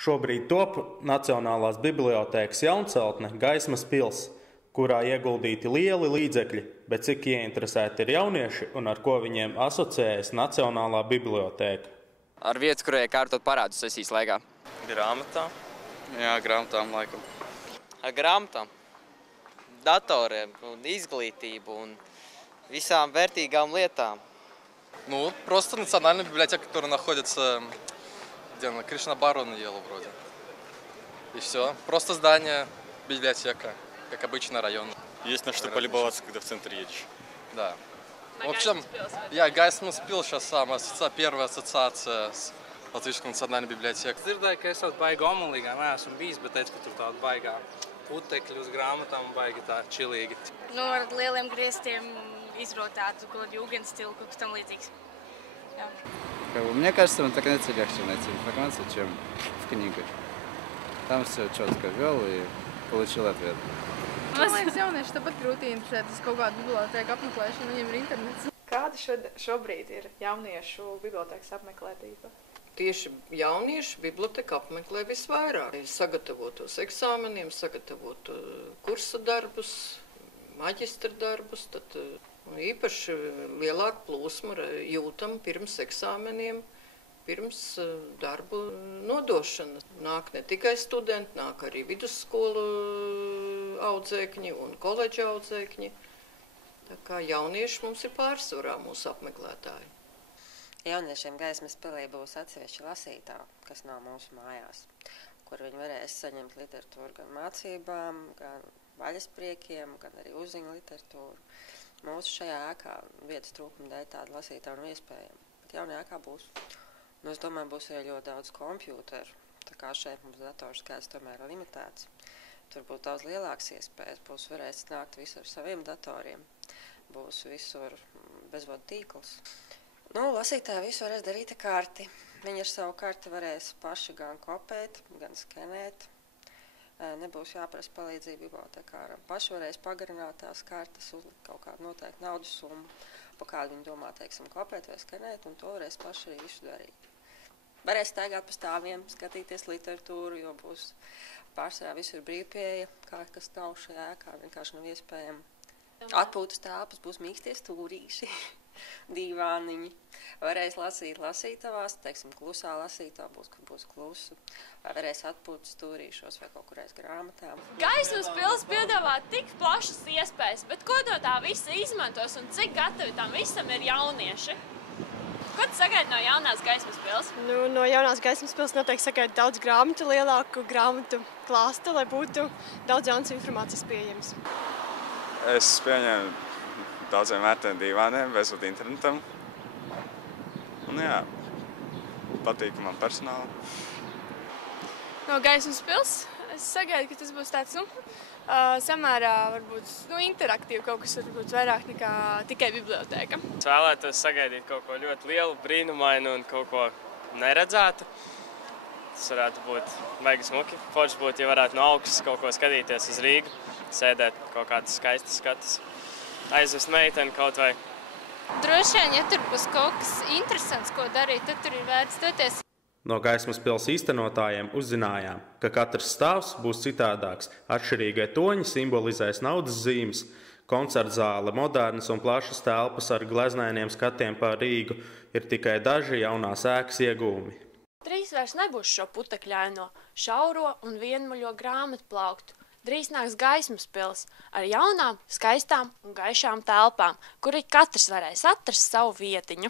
Šobrīd top Nacionālās bibliotēkas jaunceltne Gaismas pils, kurā ieguldīti lieli līdzekļi, bet cik ieinteresēti ir jaunieši un ar ko viņiem asociējas Nacionālā bibliotēka. Ar vietu, kurai kārtot parādu sesijas laikā. Grāmatām? Jā, grāmatām laikam. Ar grāmatām, datoriem un izglītību un visām vērtīgām lietām. Ну, просто национальная библиотека, которая находится где на Кришнабарону-Елу вроде. И все. Просто здание, библиотека, как обычно район. Есть на что полюбоваться, когда в центр едешь. Да. В общем, я Gaismas pils сейчас сама, первая ассоциация с Latvijas Nacionālajā bibliotēkā. Dzirdēju, ka esat baigi omulīgā, neesmu bijis, bet teicu, ka tur tāda baigā putekļi uz grāmatām baigi tā čilīgi. Nu, ar lieliem griestiem izrotātu, ko jūgenstilu, kaut kas tam līdzīgs. Jā. Мне кажется, в интернете легче найти информацию, чем в книгах. Там все четко ввел и получил ответ. Man liekas, jaunieši tāpat grūti interesēties kaut kādu bibliotēku apmeklēšanu, viņiem ir internets. Kāda šobrīd ir jauniešu bibliotēkas apmeklētība? Tieši jauniešu biblioteka apmeklē visvairāk. Sagatavotos eksāmeniem, sagatavot kursa darbus, maģistra darbus, tad īpaši lielāku plūsmu jūtam pirms eksāmeniem, pirms darbu nodošanas. Nāk ne tikai studenti, nāk arī vidusskolu audzēkņi un koledža audzēkņi. Tā kā jaunieši mums ir pārsvarā mūsu apmeklētāji. Jauniešiem Gaismas pilī būs atsevišķi lasītāji, kas nav mūsu mājās, kur viņi varēs saņemt literatūru gan mācībām, gan vaļaspriekiem, gan arī uzziņu literatūru. Mūsu šajā ēkā vietas trūkuma dēļ tāda lasītāja nav iespējama, bet jaunajā ēkā būs. Un es domāju, būs arī ļoti daudz kompjūteru, tā kā šeit mums datoru skaits tomēr ir limitēts. Tur būs daudz lielākas iespējas, būs varēs nākt visur ar saviem datoriem, būs visur bezvadu tīkls. Nu, lasītāji visu varēs darīt ar karti. Viņi ar savu karti varēs paši gan kopēt, gan skenēt. Nebūs jāprasa palīdzību bibliotekāram. Paši varēs pagarināt tās kartes, uzlikt kaut kādu noteiktu naudas summu, pa kādu viņi domā, teiksim, kopēt vai skenēt, un to varēs paši arī visu darīt. Varēs staigāt pa stāviem, skatīties literatūru, jo būs pārsvarā visur brīvpieeja, kas nav šajā ēkā, vienkārši nav iespējama. Atpūtas telpas, būs mīkstie stūrīši, dīvāniņi. Varēs lasīt lasītavās, teiksim, klusā lasītā būs klusu. Vai varēs atpūtas stūrīšos vai kaut kur aiz grāmatām. Gaismas pils piedāvā tik plašas iespējas, bet ko no tā visa izmantos un cik gatavi tam visam ir jaunieši? Ko tu sagaidi no jaunās Gaismas pils? Nu, no jaunās Gaismas pils noteikti sagaidi daudz grāmatu, lielāku grāmatu klāstu, lai būtu daudz jaunas informācijas pieejams. Es pieņēmu daudziem vērtiem dīvāniem, bezvadu internetam. Un jā, patīkamam personālam. No Gaismas pils es sagaidu, ka tas būs tāds, samērā varbūt interaktīvi, kaut kas varbūt vairāk nekā tikai bibliotēka. Es vēlētos sagaidīt kaut ko ļoti lielu, brīnumainu un kaut ko neredzētu. Tas varētu būt baigi smuki. Forši būtu, ja varētu no augšas kaut ko skatīties uz Rīgu, sēdēt kaut kādas skaistas skatas, aizvest meiteni kaut vai. Droši vien, ja tur būs kaut kas interesants, ko darīt, tad tur ir vērts doties. No Gaismas pils īstenotājiem uzzinājām, ka katrs stāvs būs citādāks. Atšķirīgie toņi simbolizēs naudas zīmes, koncertzāle, modernas un plašas telpas ar gleznainiem skatiem pa Rīgu ir tikai daži jaunās ēkas iegūmi. Drīz vairs nebūs šo putekļaino, šauro un vienmuļo grāmatu plauktu. Drīz nāks Gaismas pils ar jaunām, skaistām un gaišām telpām, kur ik katrs varēs atrast savu vietiņu.